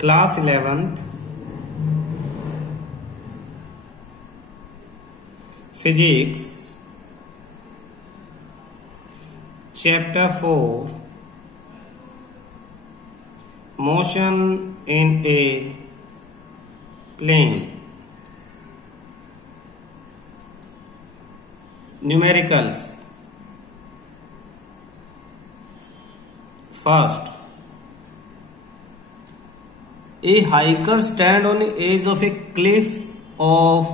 Class 11th physics chapter 4 motion in a plane numericals. First, a hiker stand on the edge of a cliff of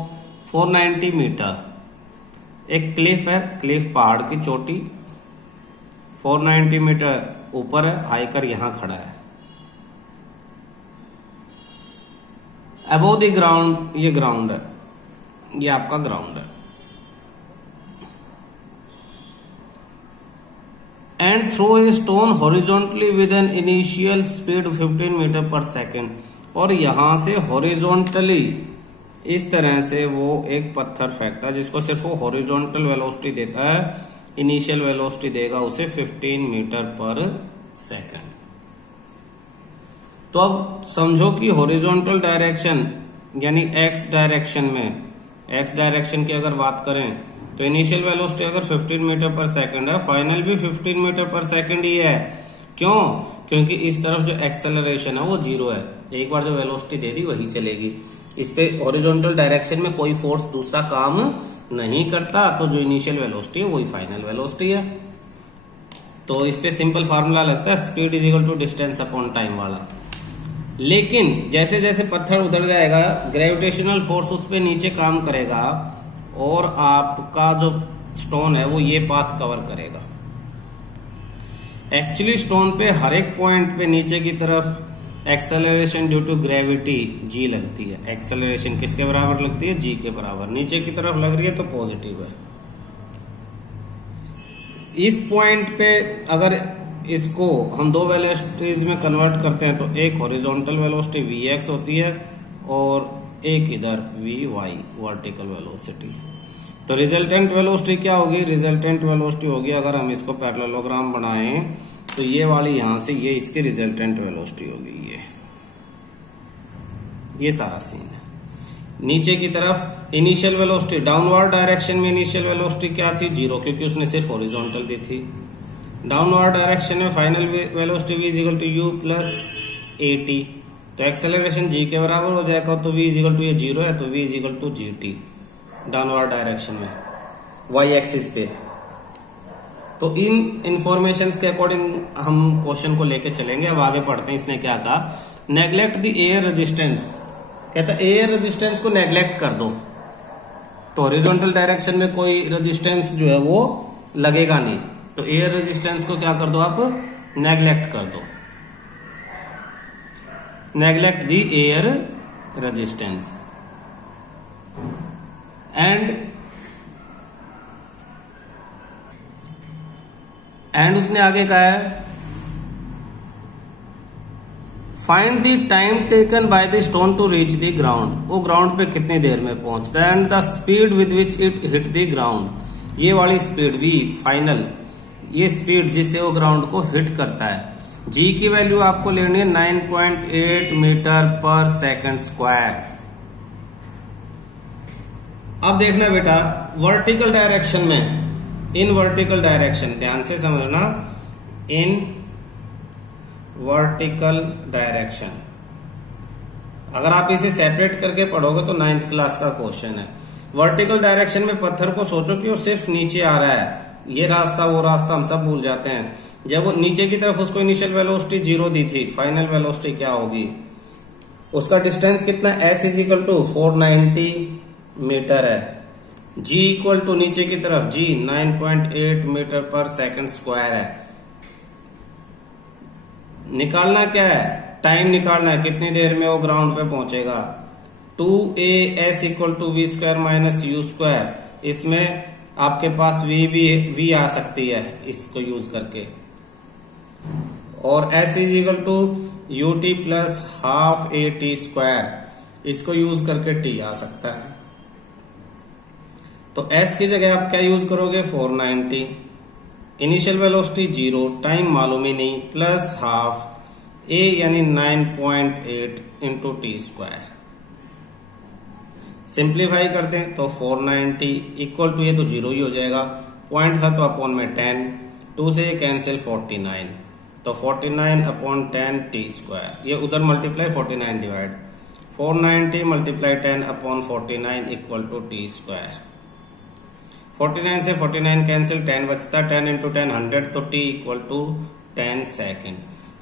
490 metre. एक cliff है, cliff पहाड़ की चोटी 490 metre ऊपर है, hiker यहां खड़ा है। अबोव द ग्राउंड, ये ग्राउंड है, ये आपका ग्राउंड है। And throw a stone horizontally with an initial speed 15 metre per second. और यहां से हॉरिजॉन्टली इस तरह से वो एक पत्थर फेंकता है जिसको सिर्फ वो हॉरिजॉन्टल वेलोसिटी देता है। इनिशियल वेलोसिटी देगा उसे 15 मीटर पर सेकेंड। तो अब समझो कि हॉरिजॉन्टल डायरेक्शन यानी एक्स डायरेक्शन में, एक्स डायरेक्शन की अगर बात करें तो इनिशियल वेलोसिटी अगर 15 मीटर पर सेकंड है, फाइनल भी 15 मीटर पर सेकंड ही है। क्यों? क्योंकि इस तरफ जो एक्सेलरेशन है वो 0 है। एक बार जो वेलोसिटी दे दी वही चलेगी। इस पे हॉरिजॉन्टल डायरेक्शन में कोई फोर्स दूसरा काम नहीं करता, तो जो इनिशियल वेलोसिटी है वही फाइनल वेलोसिटी है। तो इस पे सिंपल फार्मूला लगता है speed is equal to distance upon time वाला। लेकिन जैसे जैसे पत्थर उधर जाएगा ग्रेविटेशनल फोर्स उस पे नीचे काम करेगा और आपका जो स्टोन है वो ये पाथ कवर करेगा। एक्चुअली स्टोन पे हर एक पॉइंट पे नीचे की तरफ acceleration due to gravity G लगती है। एक्सेलरेशन किसके बराबर लगती है? जी के बराबर। नीचे की तरफ लग रही है तो पॉजिटिव है। इस पॉइंट पे अगर इसको हम दो वेलोसिटीज में कन्वर्ट करते हैं तो एक हॉरिजॉन्टल वेलोसिटी Vx होती है और एक इधर Vy वर्टिकल वेलोसिटी। तो रिजल्टेंट वेलोसिटी क्या होगी? रिजल्टेंट वेलोसिटी होगी, अगर हम इसको पैरेललोग्राम बनाएं तो ये वाली यहां से ये इसकी रिजल्टेंट वेलोसिटी होगी। ये सारा सीन है। नीचे की तरफ इनिशियल वेलोसिटी, डाउनवर्ड डायरेक्शन में इनिशियल वेलोसिटी क्या थी? 0, क्योंकि उसने सिर्फ हॉरिजॉन्टल दी थी। डाउनवर्ड डायरेक्शन में final velocity v equal to u plus at। तो एक्सेलरेशन g के बराबर हो जाएगा। तो v इक्वल टू ये 0 है तो v equal to gt downward direction में y एक्सिस पे। तो इन इंफॉर्मेशन के अकॉर्डिंग हम क्वेश्चन को लेके चलेंगे। अब आगे पढ़ते हैं। इसने क्या कहा? Neglect the air resistance. कहता है एयर रेजिस्टेंस को नेग्लेक्ट कर दो। तो हॉरिजॉन्टल डायरेक्शन में कोई रेजिस्टेंस जो है वो लगेगा नहीं, तो एयर रेजिस्टेंस को क्या कर दो आप? नेग्लेक्ट कर दो। Neglect the air resistance. And उसने आगे कहा है find the time taken by the stone to reach the ground. वो ग्राउंड पे कितनी देर में पहुंचता है। And the speed with which it hit the ground. ये वाली स्पीड v फाइनल, ये स्पीड जिससे वो ग्राउंड को हिट करता है। g की वैल्यू आपको लेनी है 9.8 मीटर पर सेकंड स्क्वायर। अब देखना बेटा वर्टिकल डायरेक्शन में, इन वर्टिकल डायरेक्शन, ध्यान से समझना, इन वर्टिकल डायरेक्शन। अगर आप इसे सेपरेट करके पढ़ोगे तो 9th क्लास का क्वेश्चन है। वर्टिकल डायरेक्शन में पत्थर को सोचो कि वो सिर्फ नीचे आ रहा है। ये रास्ता वो रास्ता हम सब भूल जाते हैं। जब वो नीचे की तरफ उसको इनिशियल वेलोसिटी 0 दी थी, फाइनल वेलोसिटी क्या होगी? उसका डिस्टेंस कितना? s is equal to 490 metre है। g इक्वल टू नीचे की तरफ g 9.8 metre per second square है। निकालना क्या है? टाइम निकालना है, कितनी देर में वो ग्राउंड पे पहुंचेगा। 2as equal to V square minus U square. इसमें आपके पास v आ सकती है इसको यूज करके, और s is equal to ut plus half at square, इसको यूज करके t आ सकता है। तो s की जगह आप क्या यूज करोगे? 490। इनिशियल वेलोसिटी 0, टाइम मालूम ही नहीं, प्लस हाफ ए यानी 9.8 इंटू टी स्क्वायर। सिंप्लीफाई करते हैं तो 490 इक्वल टू, ये तो जीरो ही हो जाएगा, पॉइंट था तो अपॉन में 10, 2 से ये कैंसिल 49, तो 49 अपॉन 10 टी स्क्वायर, ये उधर multiply 49 divide 490 multiply 10 upon 49 equal to T square. 49 से 49 कैंसिल, 10 बचता, 10 इंटू 10 100, तो टी इक्वल टू 10 सेकेंड।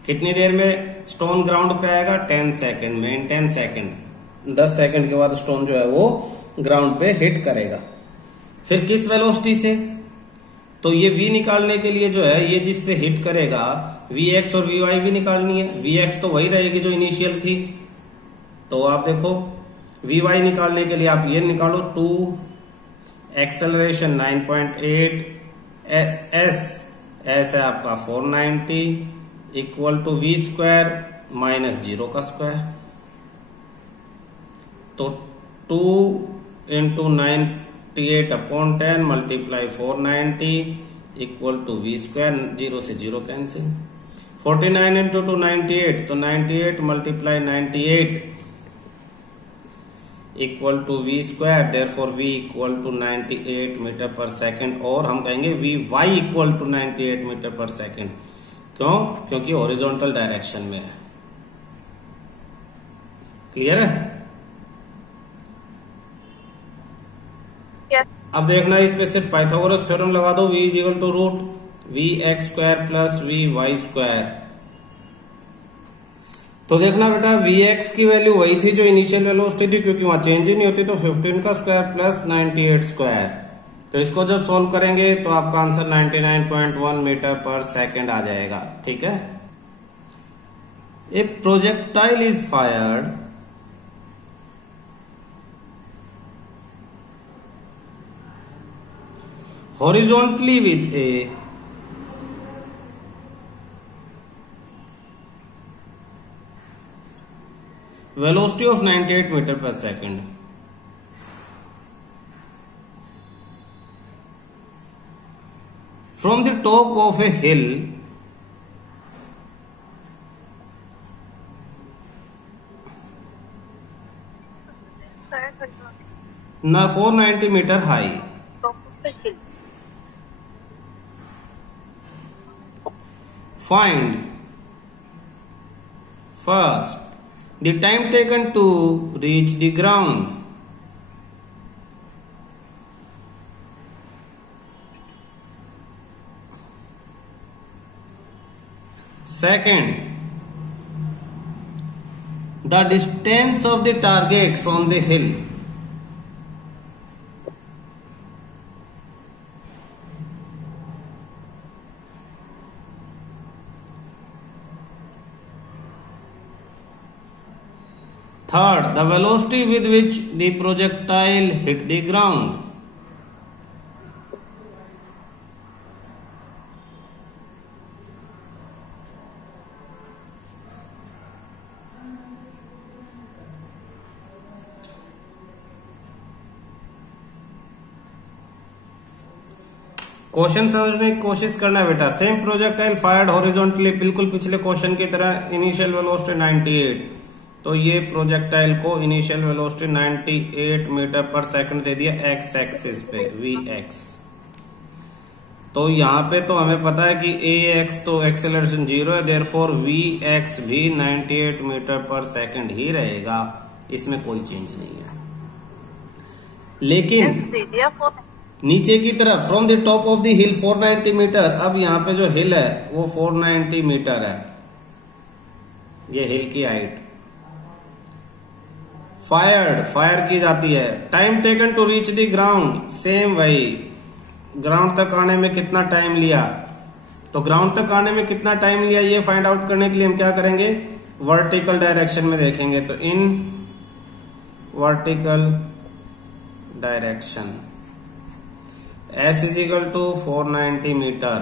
कितनी देर में स्टोन ग्राउंड पे आएगा? 10 सेकेंड में। इन 10 सेकेंड 10 सेकेंड के बाद स्टोन जो है वो ग्राउंड पे हिट करेगा। फिर किस वेलोसिटी से? तो ये v निकालने के लिए जो है, ये जिससे हिट करेगा vx और vy भी निकालनी है। vx तो वही रहेगी जो इनिशियल थी, तो आप देखो vy निकालने के लिए आप ये निकालो 2, एक्सेलरेशन 9.8, s है आपका 490 equal to v square minus 0 का स्क्वायर, तो 2 into 98 upon 10 multiply 490 equal to v square, 0 से 0 कैंसिल, 49 इंटू 2 98, तो 98 multiply 98 equal to v square, therefore v equal to 98 metre per second, और हम कहेंगे vy equal to 98 metre per second. क्यों? क्योंकि horizontal direction में है। क्लियर है? अब देखना इस पे से पाइथागोरस थ्योरम लगा दो, v is equal to root vx square plus vy square. तो देखना बेटा, vx की वैल्यू वही थी जो इनिशियल वेलोसिटी थी, क्योंकि वहां चेंज ही नहीं होती, तो 15 का स्क्वायर प्लस 98 स्क्वायर। तो इसको जब सोल्व करेंगे तो आपका आंसर 99.1 मीटर पर सेकेंड आ जाएगा। ठीक है। ए projectile is fired horizontally with a velocity of 98 meter per second from the top of a hill na 490 meter high. Find first the time taken to reach the ground. Second, the distance of the target from the hill. Third, the velocity with which the projectile hit the ground. Question समझने की कोशिश करना बेटा। Same projectile fired horizontally, बिल्कुल पिछले question की तरह, initial velocity 98, तो ये प्रोजेक्टाइल को initial velocity 98 metre per second दे दिया एक्स एक्सिस पे vx। तो यहाँ पे तो हमें पता है कि ax तो एक्सेलरेशन 0 है, देयरफॉर vx भी 98 मीटर पर सेकंड ही रहेगा, इसमें कोई चेंज नहीं है। लेकिन नीचे की तरफ from the top of the hill 490 metre, अब यहाँ पे जो हिल है वो 490 मीटर है, ये हिल की हाइट। फायर की जाती है। Time taken to reach the ground, same वही, ग्राउंड तक आने में कितना टाइम लिया, तो ग्राउंड तक आने में कितना टाइम लिया ये फाइंड आउट करने के लिए हम क्या करेंगे, वर्टिकल डायरेक्शन में देखेंगे। तो in vertical direction s is equal to 490 metre,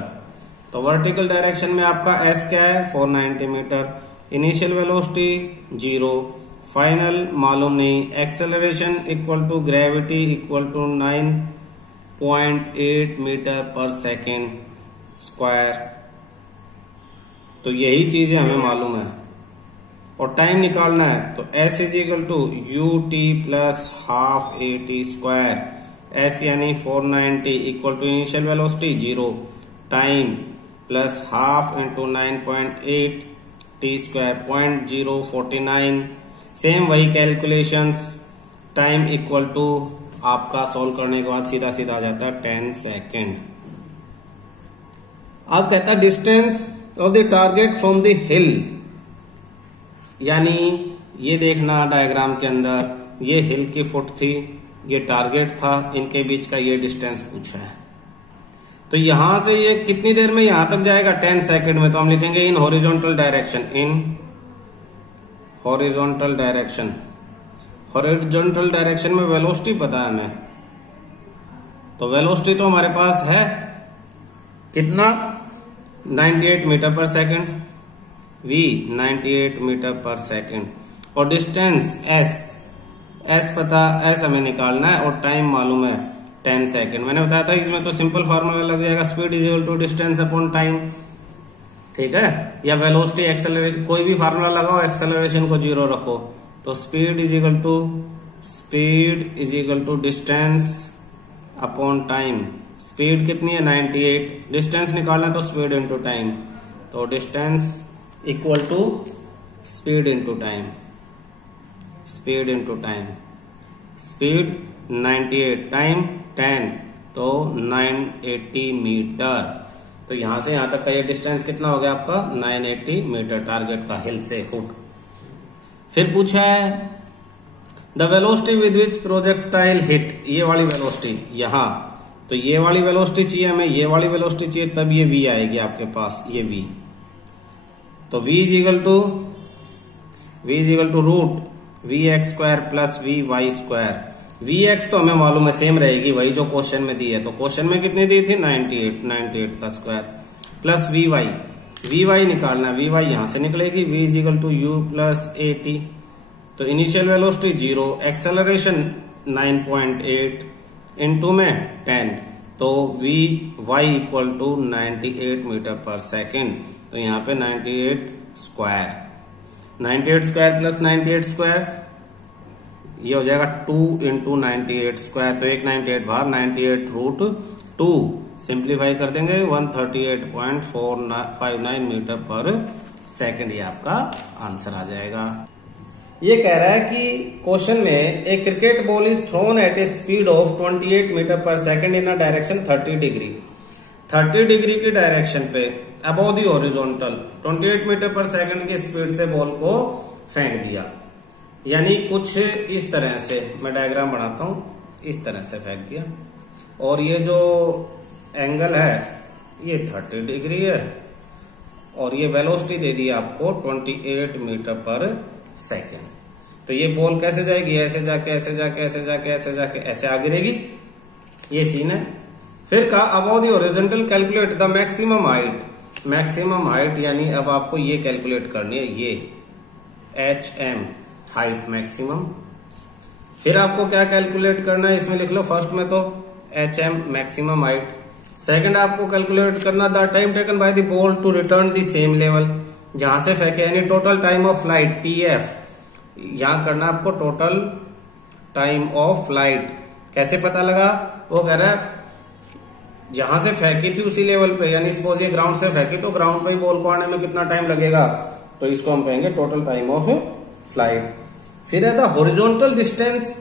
तो वर्टिकल डायरेक्शन में आपका s क्या है, 490 मीटर। इनिशियल वेलोसिटी 0, फाइनल मालूम नहीं, acceleration equal to gravity equal to 9.8 metre per second square. तो यही चीजें हमें मालूम है। और टाइम निकालना है तो s is equal to U T plus half A T square, s यानी 490 equal to initial velocity 0, time plus half into 9.8 T square 0.049। Same वही कैलकुलेशंस, टाइम इक्वल टू आपका सॉल्व करने के बाद सीधा सीधा आ जाता है 10 सेकेंड। अब कहता है distance of the target from the हिल, यानी ये देखना डायग्राम के अंदर ये हिल की फुट थी, ये टारगेट था, इनके बीच का ये डिस्टेंस पूछा है। तो यहां से ये कितनी देर में यहां तक जाएगा 10 सेकेंड में, तो हम लिखेंगे in horizontal direction, in horizontal direction. Horizontal direction में वेलोसिटी पता है हमें, तो वेलोसिटी तो हमारे पास है कितना 98 metre per second, v 98 metre per second, और डिस्टेंस s पता, s हमें निकालना है और टाइम मालूम है 10 सेकेंड। मैंने बताया था इसमें तो सिंपल फार्मूला लग जाएगा, speed is equal to distance upon time, ठीक है, या वेलोसिटी एक्सेलरेशन, कोई भी फार्मूला लगाओ, एक्सेलरेशन को 0 रखो, तो speed is equal to distance upon time. Speed कितनी है 98, डिस्टेंस निकालना तो स्पीड इंटू टाइम, तो distance equal to speed into time, speed into time, speed 98, time 10, तो 980 मीटर। तो यहां से यहां तक का ये डिस्टेंस कितना हो गया आपका 980 मीटर टारगेट का, हिल से हुड। फिर पूछा है the velocity with which projectile hit, ये वाली वेलोसिटी यहां, तो ये वाली वेलोसिटी चाहिए हमें, ये वाली वेलोसिटी चाहिए, तब ये v आएगी आपके पास, ये v। तो v is equal to root V X square plus V Y square. V X तो हमें मालूम है सेम रहेगी, वही जो क्वेश्चन में दी है, तो क्वेश्चन में कितनी दी थी 98 का स्क्वायर, प्लस वी वाई निकालना, वी वाई यहां से निकलेगी, v is equal to U plus A T. तो इनिशियल वेलोसिटी 0, एक्सेलरेशन 9.8 इनटू में 10, तो V Y equal to 98 metre per second. तो यहाँ पे 98 स्क्वायर प्लस 98 स्क्वायर, ये हो जाएगा 2 इंटू 98 स्क्वायर, तो एक 98 बाहर, 98 रूट 2 सिंप्लीफाई कर देंगे 138.459 मीटर पर सेकेंड, ये आपका आंसर आ जाएगा। ये कह रहा है कि क्वेश्चन में एक cricket ball is thrown at a speed of 28 metre per second in a direction 30 degree की डायरेक्शन पे above the horizontal 28 metre per second की स्पीड से बॉल को फेंक दिया, यानी कुछ इस तरह से, मैं डायग्राम बनाता हूं, इस तरह से फेंक दिया, और ये जो एंगल है ये 30 डिग्री है, और ये वेलोसिटी दे दी आपको 28 मीटर पर सेकेंड। तो ये बॉल कैसे जाएगी, ऐसे जाके ऐसे जाके ऐसे जाके ऐसे जाके ऐसे आगे रहेगी, ये सीन है। फिर कहा about the horizontal calculate the maximum height, यानी अब आपको ये कैलकुलेट करनी है, ये HM हाइट मैक्सिमम। फिर आपको क्या कैलकुलेट करना है, इसमें लिख लो फर्स्ट में तो HM मैक्सिमम हाइट, सेकंड आपको कैलकुलेट करना the time taken by the ball to return the same level, जहां से फेंके, यानी total time of flight TF, यहां करना आपको टोटल टाइम ऑफ फ्लाइट। कैसे पता लगा, वो कह रहा है जहां से फेंकी थी उसी लेवल पे, यानी सपोज ये ग्राउंड से फेंकी तो ग्राउंड पे ही बॉल को आने में कितना टाइम लगेगा, तो इसको हम कहेंगे टोटल टाइम ऑफ फ्लाइट। फिर है the horizontal distance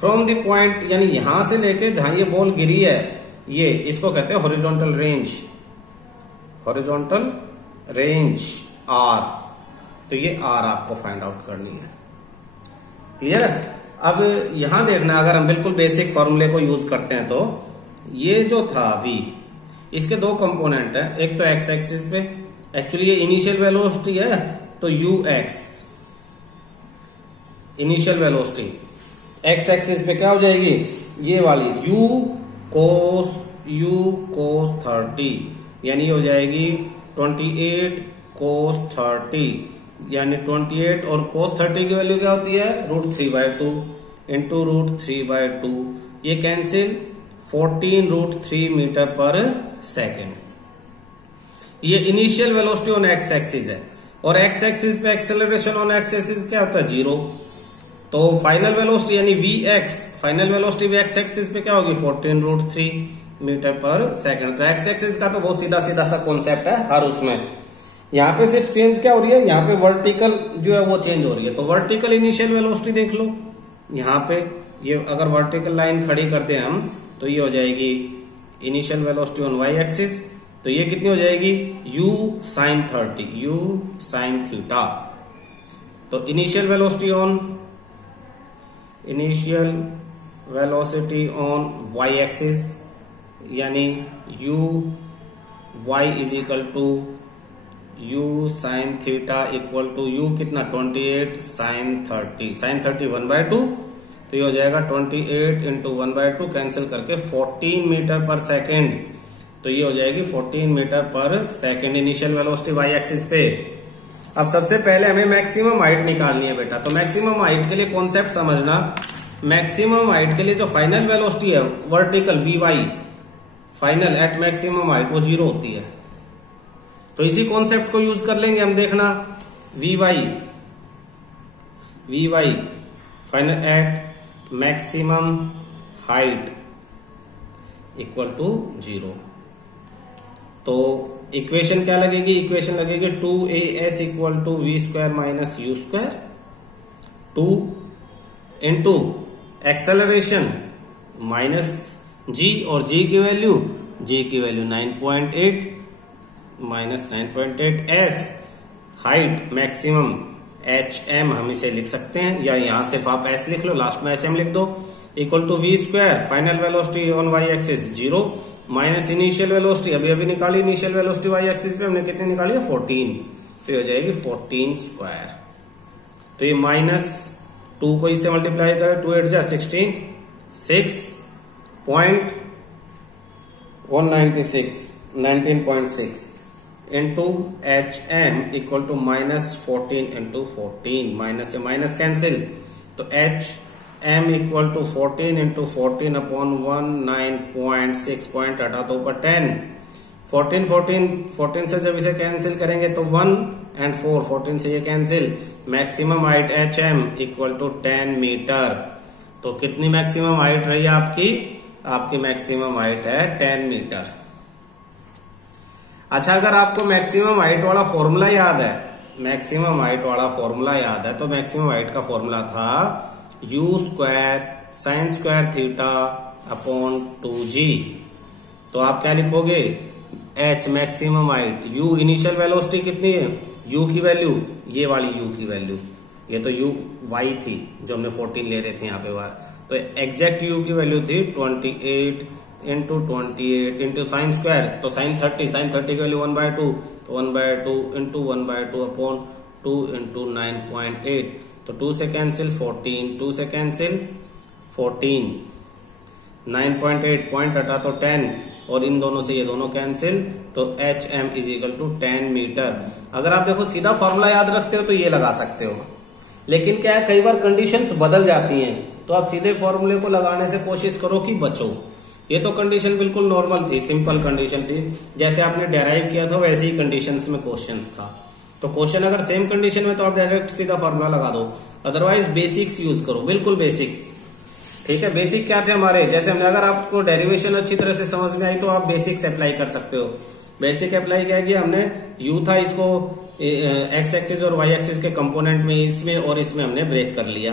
from the point, यानी यहां से लेके जहां ये बॉल गिरी है, ये इसको कहते हैं हॉरिजॉन्टल रेंज R, तो ये R आपको फाइंड आउट करनी है, क्लियर है। अब यहां देखना, अगर हम बिल्कुल बेसिक फॉर्मूले को यूज करते हैं तो ये जो था V, इसके दो कंपोनेंट है, एक तो x एक्सिस पे, एक्चुअली ये इनिशियल वेलोसिटी है, तो ux initial velocity x axis पे क्या हो जाएगी, ये वाली u cos 30, यानी हो जाएगी 28 cos 30, यानी 28 और cos 30 की वैल्यू क्या होती है √3/2 इंटू √3/2, ये कैंसिल 14√3 मीटर पर सेकेंड। ये initial velocity on x axis है। और एक्स एक्सिस पे एक्सेलरेशन ऑन एक्स एक्सिस क्या होता है 0। तो फाइनल वेलोसिटी यानी Vx, final velocity x axis पे क्या होगी 14√3 मीटर पर सेकंड। तो एक्स एक्सिस का तो बहुत सीधा सीधा सा कॉन्सेप्ट है हर उसमें। यहाँ पे सिर्फ चेंज क्या हो रही है, यहाँ पे वर्टिकल जो है वो चेंज हो रही है। तो वर्टिकल इनिशियल वेलोसिटी देख लो, यहाँ पे ये अगर वर्टिकल लाइन खड़ी करते हैं हम तो ये हो जाएगी initial velocity on Y axis. तो ये कितनी हो जाएगी u sin 30, u sin theta. तो initial velocity on Y axis यानी u y is equal to u sin theta equal to u कितना 28 sin 30, sin 30 1/2। तो ये हो जाएगा 28 इंटू 1/2 कैंसिल करके 14 मीटर पर सेकेंड। तो ये हो जाएगी 14 metre per second initial velocity Y axis पे। अब सबसे पहले हमें मैक्सिमम हाइट निकालनी है बेटा। तो मैक्सिमम हाइट के लिए कॉन्सेप्ट समझना, मैक्सिमम हाइट के लिए जो फाइनल वेलोसिटी है vertical Vy final at maximum height वो 0 होती है। तो इसी कॉन्सेप्ट को यूज कर लेंगे हम। देखना Vy final at maximum height equal to 0। तो इक्वेशन क्या लगेगी, इक्वेशन लगेगी 2as equal to v² minus u², 2 into acceleration minus g और g की value 9.8 minus 9.8 s height maximum hm हम इसे लिख सकते हैं, या यहां सिर्फ आप s लिख लो, लास्ट में hm लिख दो, equal to v² final velocity on Y axis 0 minus initial velocity अभी निकाली, इनिशियल वेलोसिटी वाई एक्सिस पे हमने कितनी निकाली है 14। तो ये हो जाएगी 14²। तो ये माइनस 2 को इससे मल्टीप्लाई करें, 2 8 जा 16, 19.6 into hm equal to minus 14 into 14, minus से माइनस कैंसिल। तो m equal to 14 into 14 upon 9.6 point हटा तो ऊपर 10, 14 से जब इसे कैंसिल करेंगे तो 1 एंड 4, 14 से ये cancel. Maximum height hm equal to 10 metre. तो कितनी मैक्सिमम हाइट रही आपकी मैक्सिमम हाइट है 10 मीटर। अच्छा, अगर आपको मैक्सिमम हाइट वाला फॉर्मूला याद है, मैक्सिमम हाइट वाला फॉर्मूला याद है, तो मैक्सिमम हाइट का फॉर्मूला था u² sin² theta upon 2g। तो आप क्या लिखोगे, h maximum height, u initial velocity कितनी है, u की वैल्यू, ये वाली u की वैल्यू, ये तो u y थी जो हमने 14 ले रहे थे यहाँ पे बार। तो एग्जैक्ट u की वैल्यू थी 28 इंटू 28 इंटू sin², तो sin 30 की वैल्यू 1/2, तो 1/2 इंटू 1/2 अपॉन 2 इंटू 9.8। तो 2 से कैंसिल 14, 2 से कैंसिल 14, 9.8 पॉइंट हटा तो 10, और इन दोनों से ये दोनों कैंसिल, तो hm is equal to 10 metre. अगर आप देखो सीधा फॉर्मूला याद रखते हो तो ये लगा सकते हो, लेकिन क्या है कई बार कंडीशंस बदल जाती हैं, तो आप सीधे फॉर्मूले को लगाने से कोशिश करो कि बचो। ये तो कंडीशन बिल्कुल नॉर्मल थी, सिंपल कंडीशन थी, जैसे आपने डेराइव किया था वैसे ही कंडीशंस में क्वेश्चंस था। तो क्वेश्चन अगर सेम कंडीशन में तो आप डायरेक्ट सीधा फॉर्मूला लगा दो, अदरवाइज बेसिक्स यूज करो, बिल्कुल बेसिक। ठीक है, बेसिक क्या थे हमारे, जैसे हमने, अगर आपको डेरिवेशन अच्छी तरह से समझ में आई तो आप बेसिक्स अप्लाई कर सकते हो। बेसिक अप्लाई क्या किया हमने, u था, इसको एक्स एक्सिस और वाई एक्सिस के कंपोनेंट में, इसमें और इसमें हमने ब्रेक कर लिया।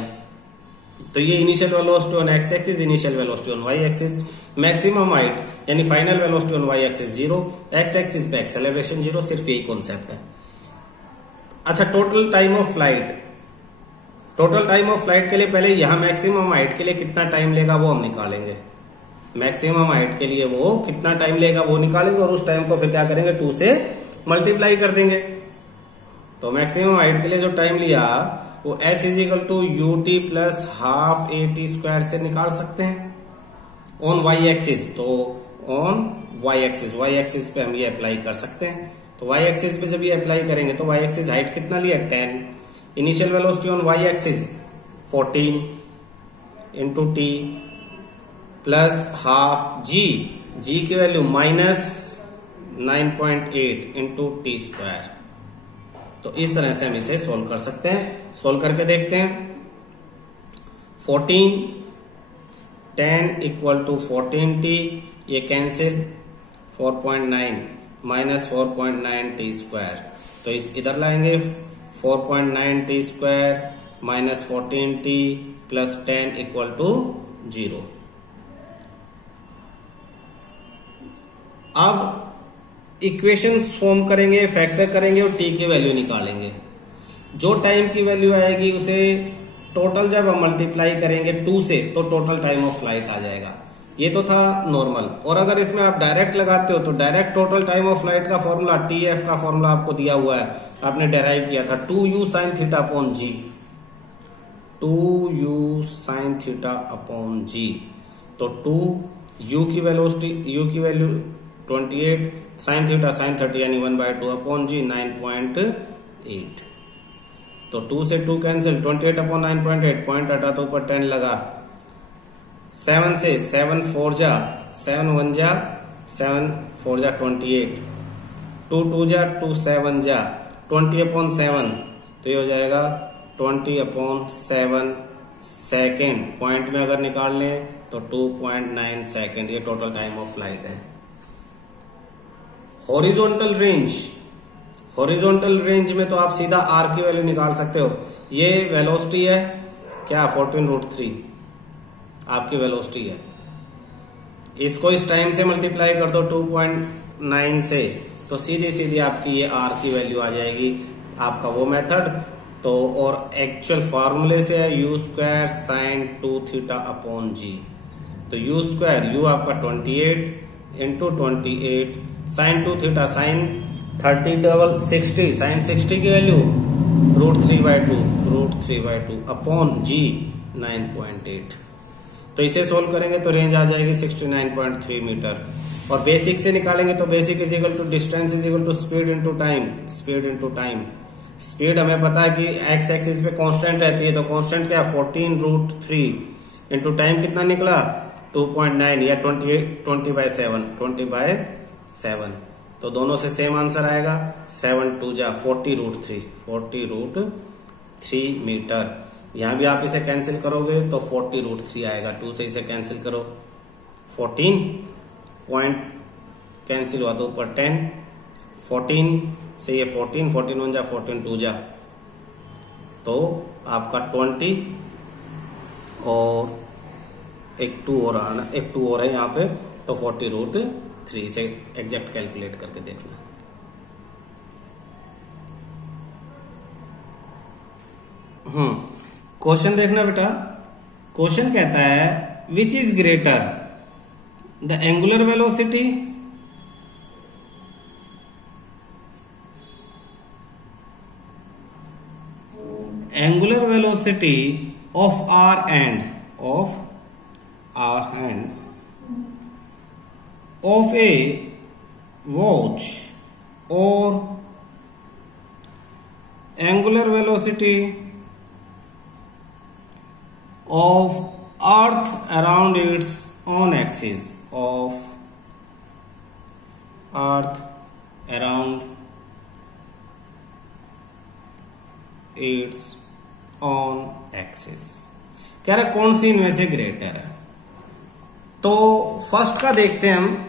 तो ये initial velocity on x axis, initial velocity on Y axis, maximum height यानी final velocity on Y axis 0, x axis पे एक्सेलरेशन 0, सिर्फ यही कॉन्सेप्ट है। अच्छा, total time of flight, total time of flight के लिए पहले यहां मैक्सिमम हाइट के लिए कितना टाइम लेगा वो हम निकालेंगे। मैक्सिमम हाइट के लिए वो कितना टाइम लेगा वो निकालेंगे, और उस टाइम को फिर क्या करेंगे 2 से मल्टीप्लाई कर देंगे। तो मैक्सिमम हाइट के लिए जो टाइम लिया वो s is equal to ut plus half at² से निकाल सकते हैं ऑन वाई एक्सिस। तो ऑन वाई एक्सिस पे हम ये अप्लाई कर सकते हैं। तो वाई एक्सिस पे जब ये अप्लाई करेंगे तो वाई एक्सिस हाइट कितना लिया 10, initial velocity on Y axis 14 into t plus half g की वैल्यू माइनस 9.8 इंटू t²। तो इस तरह से हम इसे सोल्व कर सकते हैं। सोल्व करके देखते हैं। 14 10 इक्वल टू 14t, ये कैंसिल, 4.9 माइनस 4.9 टी स्क्वायर, तो इधर लाएंगे 4.9 t square minus 14t plus 10 equal to 0। अब इक्वेशन फॉर्म करेंगे, फैक्टर करेंगे और टी की वैल्यू निकालेंगे। जो टाइम की वैल्यू आएगी उसे टोटल जब हम मल्टीप्लाई करेंगे 2 से तो टोटल टाइम ऑफ फ्लाइट आ जाएगा। ये तो था नॉर्मल, और अगर इसमें आप डायरेक्ट लगाते हो तो direct total time of flight का फॉर्मूला TF का फॉर्मूला आपको दिया हुआ है, आपने डेराइव किया था 2u sin theta upon g, 2u sin theta upon g। तो 2u की वैल्यू 28, sin थीटा sin 30 यानी 1/2 अपॉन g 9.8। तो 2 से 2 कैंसिल, 28 अपॉन 9.8, पॉइंट हटा तो ऊपर 10 लगा, 7 से 7 4 जा, 7 1 जा, 7 4 जा 28, 2 2 जा, 2 7 जा, 20 अपॉन 7, तो ये हो जाएगा 20 अपॉन 7 सेकेंड। पॉइंट में अगर निकाल लें तो 2.9 सेकेंड, ये टोटल टाइम ऑफ फ्लाइट है। हॉरिजॉन्टल रेंज में तो आप सीधा आर की वैल्यू निकाल सकते हो। ये वेलोसिटी है क्या, 14√3 आपकी वेलोसिटी है। इसको इस टाइम से मल्टीप्लाई कर दो 2.9 से, तो सीधी सीधी आपकी ये आर की वैल्यू आ जाएगी। आपका वो मेथड तो, और एक्चुअल फार्मूले से है u square sine 2 theta upon g। तो u स्क्वायर, u आपका 28 into 28 sine 2 theta sine 30 double 60, sine 60 की वैल्यू √3/2 अपॉन g 9.8। तो इसे सोल्व करेंगे तो रेंज आ जाएगी 69.3 मीटर। और बेसिक से निकालेंगे तो basic is equal to distance is equal to speed into time, speed into time. Speed हमें पता है कि एक्स एक्सिस पे कांस्टेंट रहती है, तो कांस्टेंट क्या, 14√3 इनटू टाइम कितना निकला 2.9 या 20/7, तो दोनों से सेम आंसर आएगा। 7 2 जा 40√3 मीटर। यहां भी आप इसे कैंसिल करोगे तो 40√3 आएगा। 2 से इसे कैंसिल करो, 14 पॉइंट कैंसिल हुआ तो ऊपर 10, 14 से ये 14 1 जा 14 2 जा, तो आपका 20 और एक 2 और आना, एक 2 और है यहाँ पे, तो 40√3 से एग्जैक्ट कैलकुलेट करके देखना। क्वेश्चन देखना बेटा। क्वेश्चन कहता है which is greater, the angular velocity of our hand of a watch or angular velocity of earth around its own axis, of earth around its own axis। कह रहा कौन सी इनमें से ग्रेटर है। तो फर्स्ट का देखते हैं हम।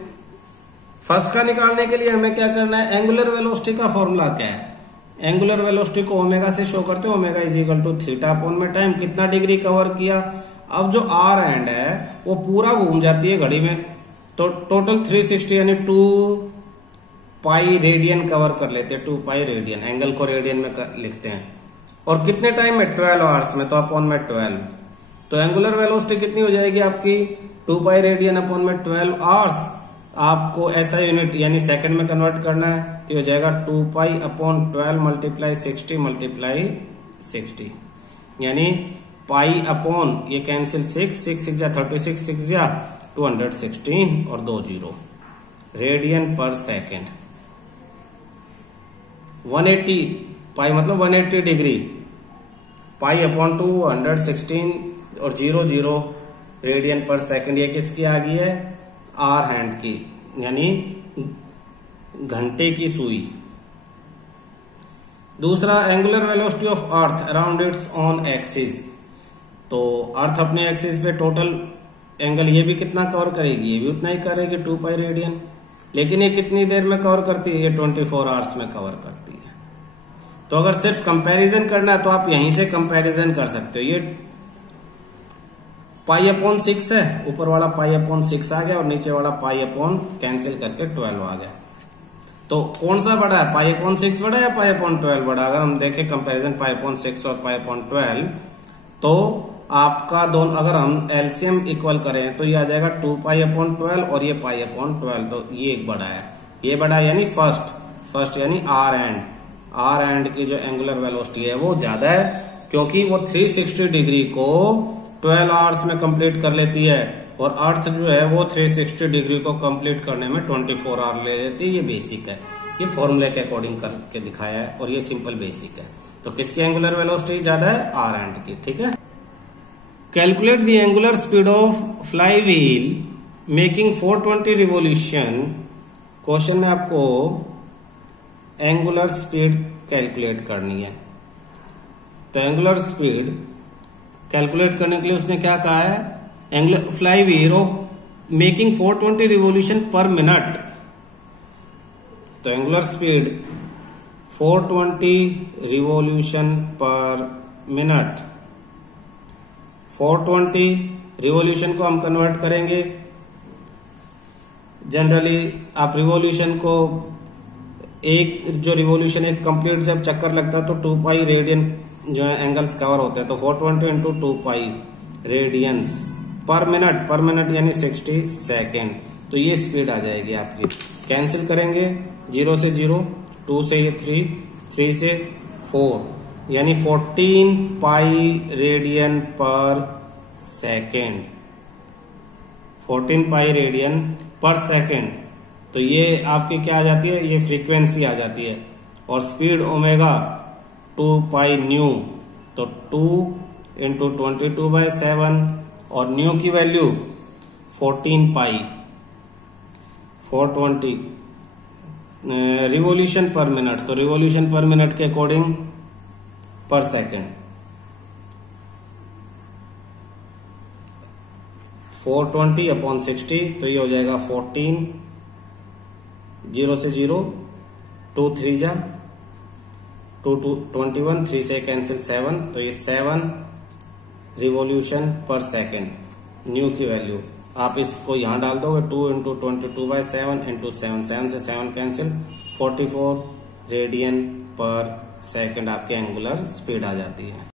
फर्स्ट का निकालने के लिए हमें क्या करना है, एंगुलर वेलोसिटी का फॉर्मूला क्या है। एंगुलर वेलोसिटी को ओमेगा से शो करते हैं, omega is equal to theta upon में टाइम, कितना डिग्री कवर किया। अब जो आर एंड है वो पूरा घूम जाती है घड़ी में, तो टोटल 360 यानी 2 पाई रेडियन कवर कर लेते हैं। 2 पाई रेडियन, एंगल को रेडियन में लिखते हैं। और कितने टाइम में, 12 आवर्स में, तो अपॉन में 12। तो एंगुलर वेलोसिटी कितनी हो जाएगी आपकी, 2 पाई रेडियन अपॉन में 12 आवर्स। आपको ऐसा यूनिट यानी सेकंड में कन्वर्ट करना है, तो हो जाएगा 2 पाई अपॉन 12 मल्टीप्लाई 60 यानी पाई अपॉन, ये कैंसिल 6 जा 36, 6 जा 216 और 2 0 रेडियन पर सेकेंड। 180 पाई मतलब 180 डिग्री, पाई अपॉन 216 और 0 रेडियन पर सेकेंड। ये किसकी आ गई है, आर हैंड की, यानी घंटे की सुई। दूसरा angular velocity of earth around its on axis. तो अर्थ अपने एक्सिस पे टोटल एंगल ये भी कितना कवर करेगी, ये भी उतना ही करेगी 2 पाई रेडियन। लेकिन ये कितनी देर में कवर करती है, ये 24 आवर्स में कवर करती है। तो अगर सिर्फ कंपैरिजन करना है तो आप यहीं से कंपैरिजन कर सकते हो। ये π/6 है, ऊपर वाला π/6 आ गया और नीचे वाला π/ कैंसिल करके 12 आ गया। तो कौन सा बड़ा है, π/6 बड़ा या π/12 बड़ा? अगर हम देखें कंपैरिजन π/6 और π/12, तो आपका दोनों अगर हम एलसीएम इक्वल करें तो ये आ जाएगा 2π/12 और ये π/12। तो ये एक बड़ा है, ये बड़ा है, यानी फर्स्ट यानी आर एंड की जो एंगुलर वेलोसिटी है वो ज्यादा है, क्योंकि वो 360 डिग्री को 12 आवर्स में कंप्लीट कर लेती है और अर्थ जो है वो 360 डिग्री को कंप्लीट करने में 24 आवर ले लेती है। ये बेसिक है, ये फॉर्मूले के अकॉर्डिंग करके दिखाया है और ये सिंपल बेसिक है। तो किसकी एंगुलर वेलोसिटी ज्यादा है, आर एंड की। ठीक है। Calculate the angular speed of fly wheel making 420 revolution. Question में आपको एंगुलर स्पीड कैलकुलेट करनी है। तो एंगुलर स्पीड कैलकुलेट करने के लिए उसने क्या कहा है, angular flywheel of making 420 revolution per minute. तो angular speed 420 revolution per minute. 420 revolution को हम कन्वर्ट करेंगे, जनरली आप रिवोल्यूशन को एक जो रिवोल्यूशन एक कंप्लीट जब चक्कर लगता है तो 2 पाई रेडियन जो है एंगल्स कवर होते हैं। तो 420 इंटू 2 पाई रेडियंस पर मिनट यानी 60 सेकेंड। तो ये स्पीड आ जाएगी आपकी। कैंसिल करेंगे 0 से 0, 2 से ये 3 से 4, यानी 14 पाई रेडियन पर सेकेंड। 14 पाई रेडियन पर सेकेंड। तो ये आपकी क्या आ जाती है, ये फ्रीक्वेंसी आ जाती है। और स्पीड ओमेगा 2 पाई न्यू, तो 2 इंटू 22/7 और न्यू की वैल्यू 14 पाई 420 रिवोल्यूशन पर मिनट। तो रिवोल्यूशन पर मिनट के अकॉर्डिंग पर सेकेंड 420/60, तो ये हो जाएगा 14, 0 से 0, 2 3 जा 2 21, 3 से कैंसिल 7, तो ये 7 रिवोल्यूशन पर सेकेंड। न्यू की वैल्यू आप इसको यहां डाल दोगे, 2 इंटू 22/7 इंटू 7, 7 से 7 कैंसिल, 44 रेडियन पर सेकेंड आपकी एंगुलर स्पीड आ जाती है।